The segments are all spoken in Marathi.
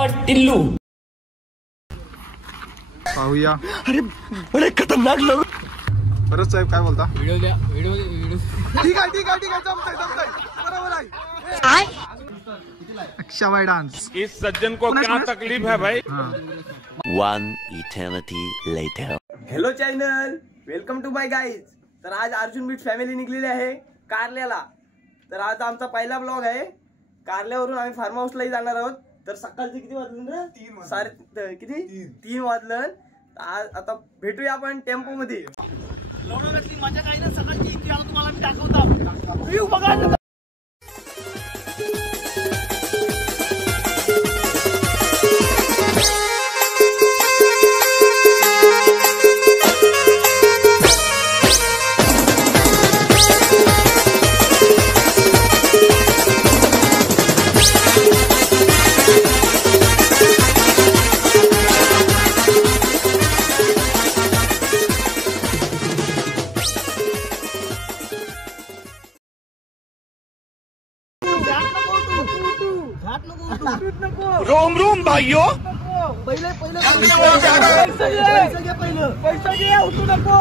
बाबा टिल्लू। पाहूया। अरे खतरनाक लोक। परत साहेब काय बोलता? व्हिडिओ द्या, व्हिडिओ ठीक आहे जमतंय बरोबर आहे। अक्षय डान्स। इस सज्जन को क्या तकलीफ है भाई? One eternity later. Hello channel, welcome to my guys. तर आज अर्जुन बीट फॅमिली निघलेली आहे कारल्याला। तर आज आमचा पहिला ब्लॉग आहे। कारल्यावरून आम्ही फार्म हाऊसलाही जाणार आहोत। तर सकाळचे किती वाजलं रे? 3 वाजलं। आज आता भेटूया आपण टेम्पो मध्ये। मजा काही ना सकाळची तुम्हाला मी दाखवतो। व्ह्यू बघा। रोम रोम भाइयों। पैसा घे उठू नको।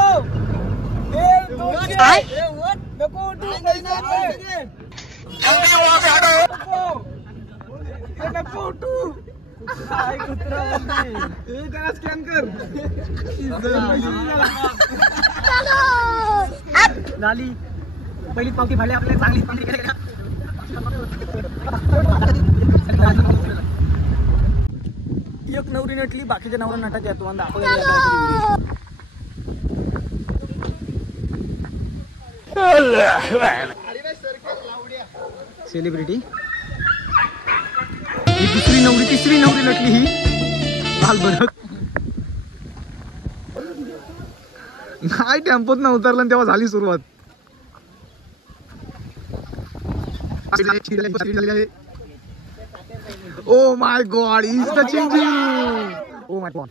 स्कॅन कर झाली पहिली पावती भाडली आपल्याला चांगली पावती। एक नवरी नटली, बाकीच्या नवरा नटात येतो आणि सेलिब्रिटी ही तिसरी नवरी नटली ही लाल बरक। काय टेम्पोत न उतरलं तेव्हा झाली सुरुवात। Oh my God, he's the changing. Oh my God.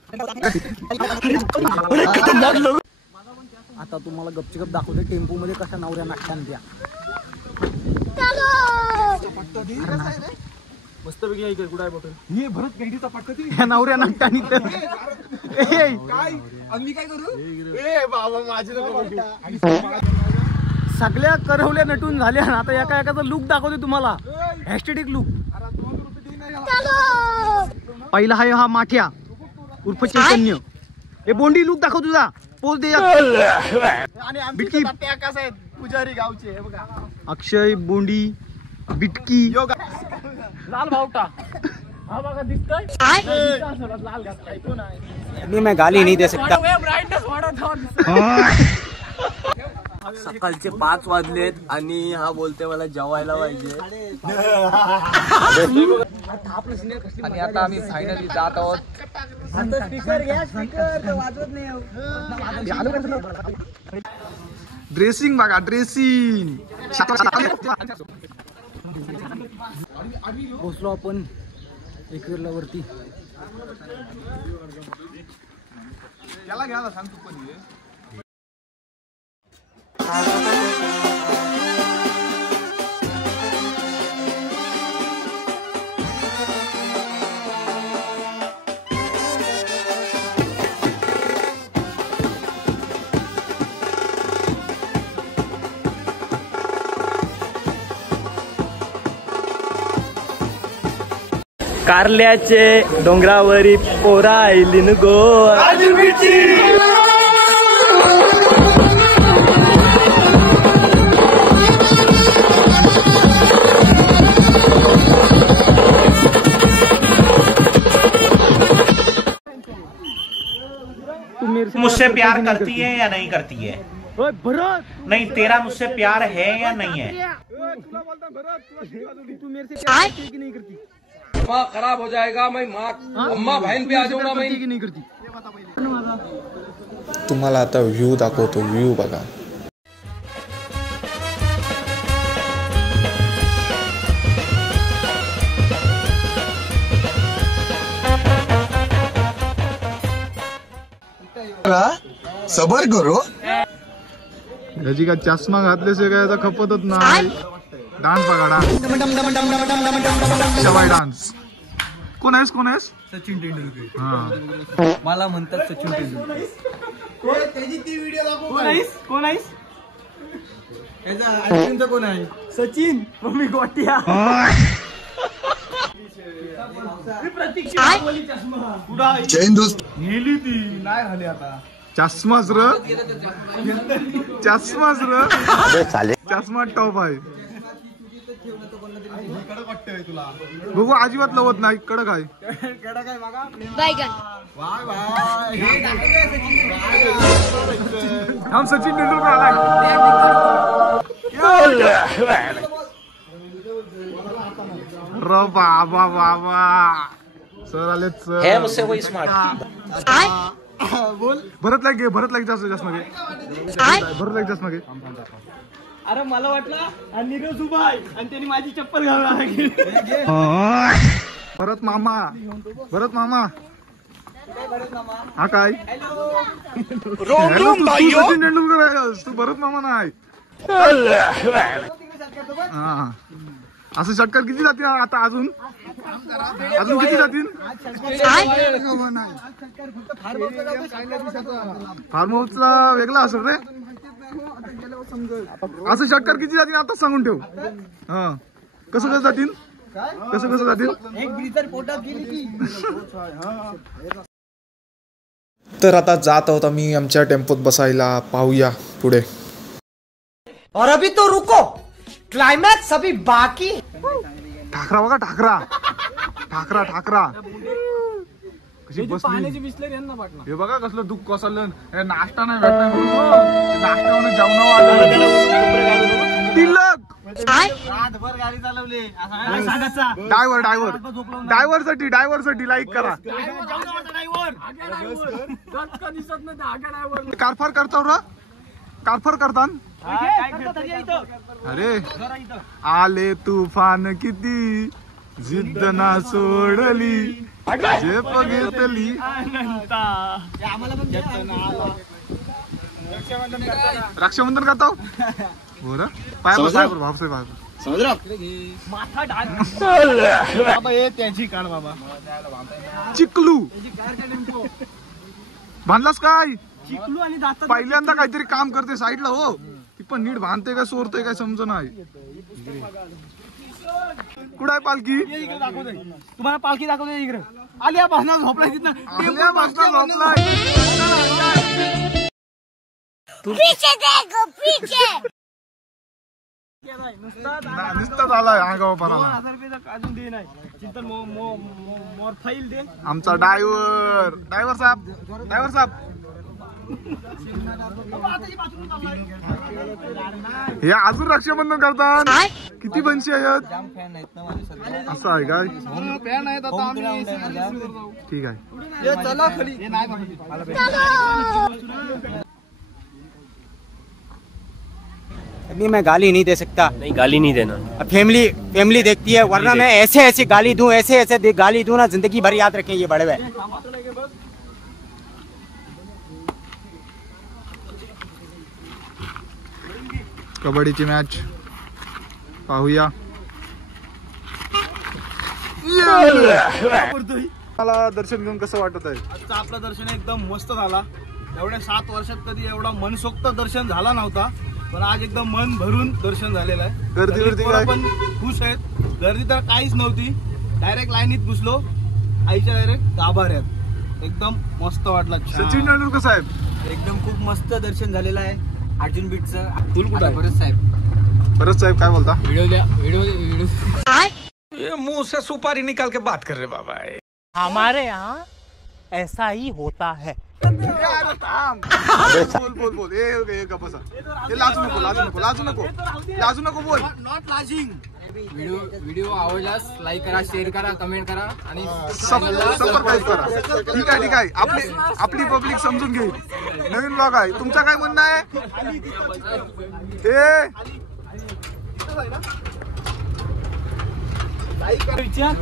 आता तुम्हाला गपचिप दाखवते टेम्पो मध्ये कशा नवऱ्या नाटकान द्या। मस्त पैकी आहे कुठे आहे बॉटल? हे भरत भेंडीचा पट्टा ती ह्या नवऱ्या नाटकानी तर काय आम्ही काय करू? ए बाबा माझी नको। सगळ्या करवल्या नटून झाल्या। आता एका लुक दाखवते तुम्हाला, एस्थेटिक लुक। पहिला आहे हा माठ्या उर्फ चैतन्य। हे बोंडी लुक दाखव तुझा, पोच दे। बिटकी पुजारी गावचे हे बघा, अक्षय बोंडी बिटकी लाल भावटा। हा बघा दिसतोय लाल घातलाय कोण आहे? नहीं मैं गाली नहीं दे सकता। ब्राइटनेस वाढत। सकाळचे 5 वाजलेत आणि हा बोलते मला जेवायला पाहिजे। आणि आता आम्ही फायनली जात आहोत। स्पीकर घ्या, स्पीकर वाजवत नाही। ड्रेसिंग बघा, ड्रेसिंग। पोहोचलो आपण एकवेळला वरती। याला घ्यायला सांग तू पण। कारल्याचे डोंगरावरी पोरा आईलीन गो। मुझसे प्यार करती है या नहीं करती है? नहीं, तेरा मुझसे प्यार है या नहीं है? माँ खराब हो जाएगा, मैं माँ अम्मा बहन पे आ जाऊंगा मैं। नहीं करती। तुम्हाला आता व्ह्यू दाखवतो, व्ह्यू बघा। सबर करो। याची का चष्मा घातल्याशिवाय काय खपतच नाही। डान्स बघा, डान्स, शवाई डान्स। कोण आहेस सचिन तेंडुलकर. हा मला म्हणतात सचिन तेंडुलकर. कोण आहेस? कोण आहे? सचिन मम्मी गोट्या. जैन दोस्त नेली ती नाही झाली आता. चष्माच र चष्मा टॉप आहे. बघू अजिबात लवत नाही. कडक आहे. हम सचिन तेंडुलकर आलाय. र बाबा बाबा सर आलेच सर. है मुझसे वही स्मार्ट. भरत लाग जास्त चष्मा घे. भरत लाग चष्मा घे. अरे मला वाटलं आणि नीरज उभा आहे आणि त्यांनी माझी चप्पल घालून. भरत मामा हा काय? सचिन तेंडुलकर आहेस तू. भरत मामा नाही. हा असं षटकार किती जातील आता? अजून किती जातील? फार्म हाऊसला वेगळा असेल रे. असं षटकार किती जातील आता सांगून ठेव. हा कसं जातील? तर आता जात आहोत आम्ही आमच्या टेम्पोत बसायला. पाहूया पुढे. और अभी तो रुको, क्लाइमैक्स अभी बाकी. ठाकरा बघा ठाकरा कशी बसली. हे बघा कसलं दुःख कोसळलं. नाश्ता नाही भेटणार म्हणून नाश्त्यावर जेवणावर रातभर गाडी चालवली. ड्रायव्हर साठी लाईक करा. कारफार करतात. अरे आले तुफान किती जिद्द ना सोडली झेप घेतली. रक्षाबंधन करता बोला. पाय त्याची काढ बाबा. चिकलू बांधलास काय? चिकलू आणि दाता पहिल्यांदा काहीतरी काम करते साईडला. हो ती पण नीट बांधते काय सोडते काय समज नाही. कुठं आहे पालखी? तुम्हाला पालखी दाखवते इकडे. आल्या भासना झोपलाय तिथं. नुसतं झालाय अंगावर पराला. आमचा ड्रायव्हर साहेब हे अजून रक्षाबंधन करतात. किती बनशी आहेत? असं आहे काय? ठीक आहे. अभी मैं गाली नहीं दे सकता. नहीं गाली नहीं देना. फैमिली देखती है, वरना मैं ऐसे गाली दूं, ऐसे गाली दूं ना, जिंदगी भर याद रखें ये बड़े हुए. कबड्डीची मॅच पाहूया. मला दर्शन घेऊन कसं वाटत आहे? आजचं आपलं दर्शन एकदम मस्त झाला. एवढ्या 7 वर्षात कधी एवढा मनसोक्त दर्शन झाला नव्हता, पण आज एकदम मन भरून दर्शन झालेलं आहे. गर्दी पण खुश आहेत. गर्दी तर काहीच नव्हती. डायरेक्ट लाईनीत घुसलो. आईच्या डायरेक्ट गाभाऱ्यात. एकदम मस्त वाटलं. सचिन तेंडुलकर साहेब एकदम खूप मस्त दर्शन झालेलं आहे. अर्जुन बीटचं. भरत साहेब काय बोलता? व्हिडिओ ये मुंह से सुपारी निकाल के बात कर रहे बाबा. हमारे यहाँ ऐसा ही होता है. बोल. लाजू नको बोल. नॉट लाजिंग. व्हिडिओ आवडल्यास लाईक करा, शेअर करा, कमेंट करा आणि सबस्क्राईब करा. ठीक आहे. आपली पब्लिक समजून घेईल. नवीन ब्लॉग आहे. तुमचं काय म्हणणं आहे?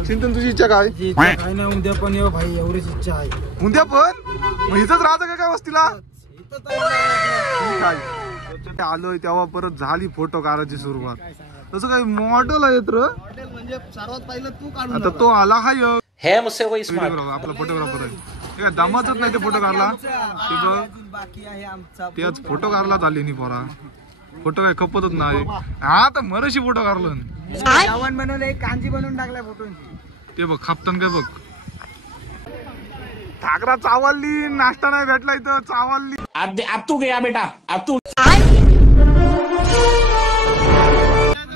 चिंतन तुझी इच्छा काय? काय नाही, उद्या पण येऊ भाई, एवढीच इच्छा आहे. उद्या पण मग इथंच राहतं काय वस्तीला? आलोय तेव्हा परत झाली फोटो काढायची सुरुवात. तसं काही मॉडेल आहेत र. म्हणजे सर्वात पहिलं तू काढून. आता तो आला हाय. है मुझसे कोई स्मार्ट। व्हिडिओग्राफर आपला फोटोग्राफर आहे ते काय दमतच नाही ते फोटो काढला ते बघ ते आज फोटो काढला चालली नाही पोरा फोटो काय खपतच नाही हा तर मरशी फोटो काढलं जेवण बनवलं कांजी बनवून टाकलाय फोटो ते बघ खापतन काय बघ ठाकरा चावलली नाश्ता नाही भेटला इथं चावलली अब तू गया बेटा, अब तू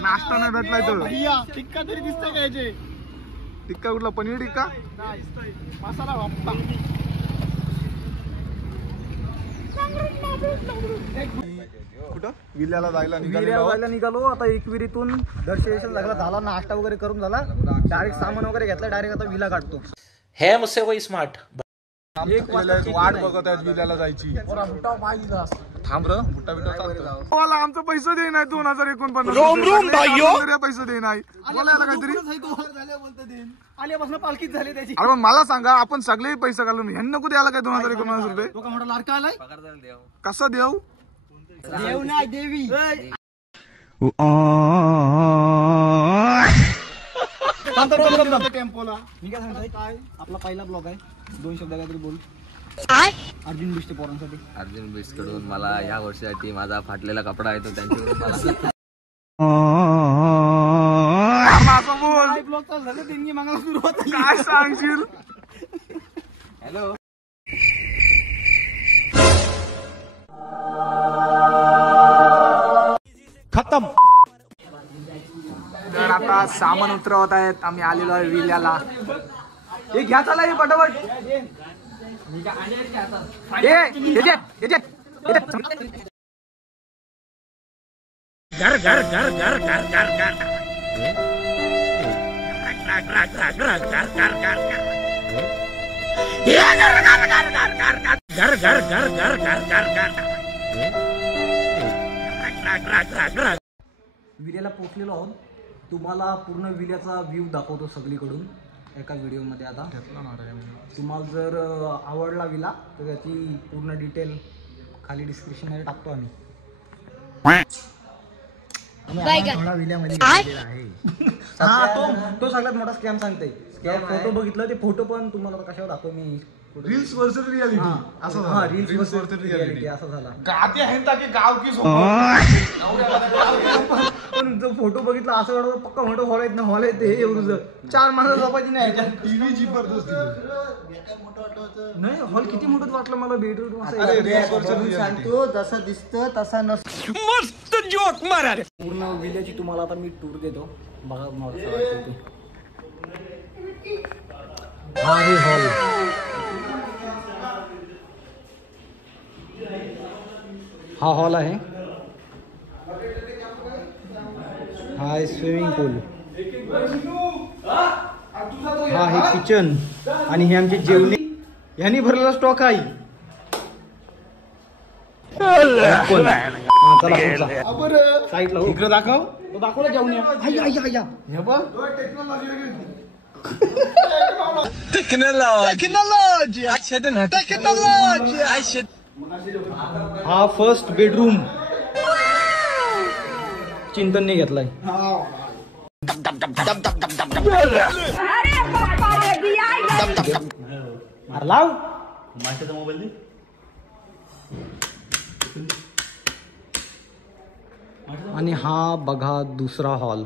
नाश्ता नाही भेटला इथं टिक्का तरी दिसतंय का याचे टिक्का कुठला पनीर टिक्का मसाला वापता कुठं विल्याला जायला निघालो आता एकविरीतून दर्शन झाला नाश्ता वगैरे करून झाला डायरेक्ट सामान वगैरे घेतला डायरेक्ट आता विला काढतो है मुझसे कोई स्मार्ट। वाट बघत आहेत विल्याला जायची थांब र बुट्टा बिट्टा मला आमचं पैसे दे नाही 2049 पैसे दे नाही बोलायला काहीतरी आल्यापासून पालखीत झाली त्याची अरे मला सांगा आपण सगळे पैसे घालून ह्यांना कुठे आला काय 2049 रुपये तो का मोठा लाडका आलाय कसं देऊ देव नाही देवी टेम्पोला मी काय सांगताय काय आपला पहिला ब्लॉग आहे 2 शब्द काहीतरी बोल अर्जुन बिष्ट पोरांसाठी अर्जुन बिस्ट कडून मला या वर्षासाठी माझा फाटलेला कपडा आहे तो त्यांच्याकडून मला असं बोल ब्लॉग चालू झालं त्यांनी मागायला सुरुवात काय सांगशील हॅलो खतम तर आता सामान उतरवत आहेत आम्ही आलेलो आहे विल्याला हे घ्या चला हे पटापट घर घर घर घर घर घर घर विल्याला पोचलेलो आहोत तुम्हाला पूर्ण विल्याचा व्ह्यू दाखवतो सगळीकडून एका व्हिडिओमध्ये आता तुम्हाला जर आवडला विला तर त्याची पूर्ण डिटेल खाली डिस्क्रिप्शनमध्ये टाकतो आम्ही थोडा विल्यामध्ये आहे तो सगळ्यात मोठा स्कॅम सांगते फोटो बघितलं ते फोटो पण तुम्हाला कशावर दाखव मी रील्स वर्सेस रियालिटी असं हा रील्स वर्सेस रियालिटी असं झाला गाते हैं ताकि गाव की पण जो फोटो बघितला असं वाटतं पक्का मोठं हॉल आहेत ना हॉल आहे ते एवढं 4 माणसं झोपायची नाही टीव्ही जबरदस्त नाही हॉल किती मोठं वाटलं मला बेडरूम सांगतो जसं दिसतं तसा नसतो मस्त जोक मारा रे. पूर्ण विल्याची तुम्हाला आता मी टूर देतो बघा मला कसं वाटतं ते हा हे हॉल हा हॉल आहे हा आहे स्विमिंग पूल हा आहे किचन आणि हे आमचे जेवणी ह्यांनी भरलेला स्टॉक आहे साईडला इकडे दाखव तो दाखवला जेवणी हा फर्स्ट बेडरूम चिंतनने घेतलाय अरे लाव माशाचा मोबाईल दे. आणि हा बघा दुसरा हॉल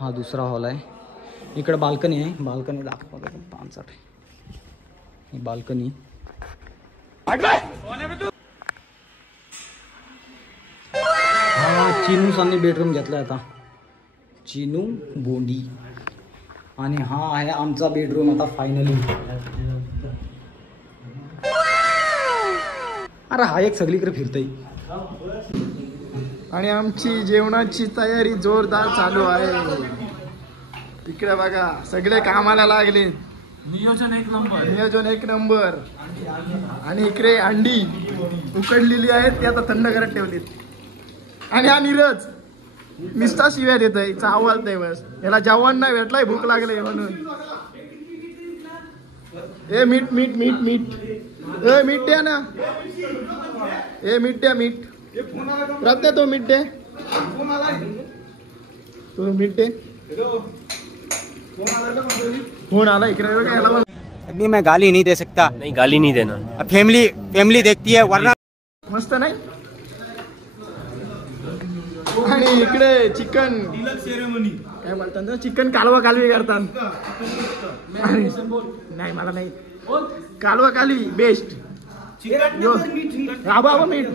हा दुसरा हॉल आहे इकडे बाल्कनी आहे बाल्कनी दाखवतो 5-8 ही बाल्कनी हा चिनू सांनी बेडरूम घेतलाय आता चिनू बोंडी आणि हा आहे आमचा बेडरूम आता फायनली अरे हा एक सगळीकडे फिरतय आणि आमची जेवणाची तयारी जोरदार चालू आहे इकडे बघा सगळे कामाला लागले नियोजन एक नंबर आणि इकडे अंडी उकडलेली आहेत ती आता थंड करत ठेवलीत आणि हा नीरज निस्ता शिव्या देत आहे चावलतय बस याला जेवण नाही भेटलाय भूक लागले म्हणून ए मीठ मीठ मीठ मीठ ए मीठ द्या ना ए मीठ द्या मीठ प्रज्ञा तो मीठ दे तो मीठ दे फोन आला इकडे बघा याला पण. अभी मैं गाली नहीं दे सकता। नहीं गाली नहीं देना। अब फैमिली देखती है वरना। मस्त नाही. आणि इकडे चिकन काय बोलतात ना, चिकन कालवा कालवी करतात. नाही मला नाही, कालवा कालवी बेस्ट. राबा मीठ.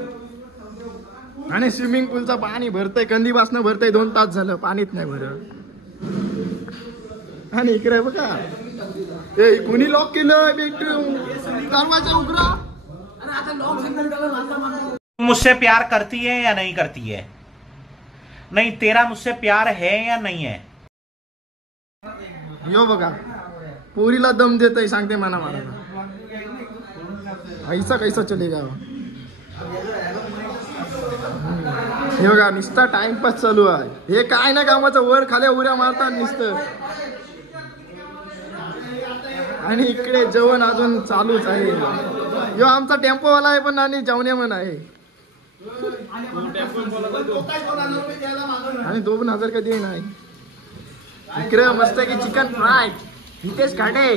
आणि स्विमिंग पूलचं पाणी भरतंय, कंदीपासनं भरतंय, 2 तास झालं पाणीच नाही भरत. आणि इकडे बघा ए कोणी लॉक केलं बेडरूम दरवाजा उघडा. अरे आता लॉक मुझसे प्यार करती है या नहीं करती है? नहीं, तेरा मुझसे प्यार है या नहीं है? यो बघा पोरीला दम देतय, सांगते मला मला ऐसा कैसा चलेगा. हे बघा नुसता टाइमपास चालू आहे. हे काय ना कामाचं, वर खाल्या उड्या मारतात नुसतं. आणि इकडे जेवण अजून चालूच आहे. यो आमचा टेम्पोवाला आहे पण आणि जेवण्यामन आहे. आणि 2,000 कधी नाही. इकडे मस्त की चिकन फ्राय नितेश घाटे.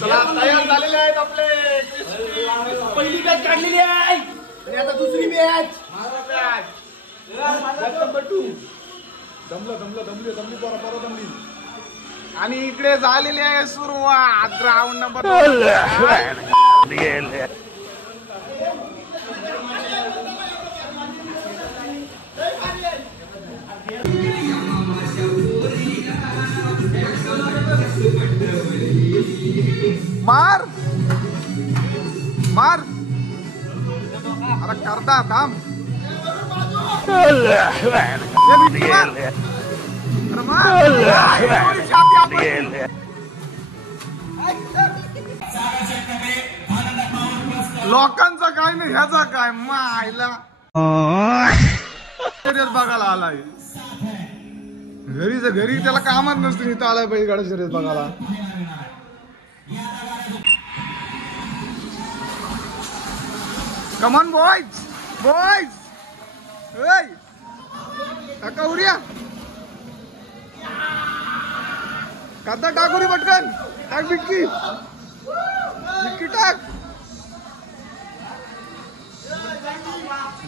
चला तयार झालेले आहेत आपले. पहिली बॅच काढलेली आहे आणि आता दुसरी बॅच. दमली दमली. आणि इकडे झालेली आहे सुरुवात राऊंड नंबर. मार मार. अरे करता थांब. लोकांचा काय नाही, ह्याचा काय मायला शर्यत बघायला आलाय. घरी त्याला कामच नसतं, इथं आलाय बैलगाडा शर्यत बघायला. Come on boys boys. टाका उड्या, काता टाकुरी पटकन. टाक बिटकी टाक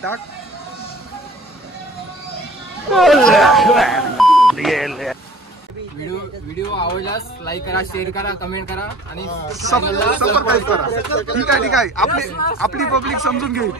टाक. व्हिडिओ आवडल्यास लाईक करा, शेअर करा, कमेंट करा आणि सबस्क्राईब करा. ठीक आहे आपली पब्लिक समजून घेईल.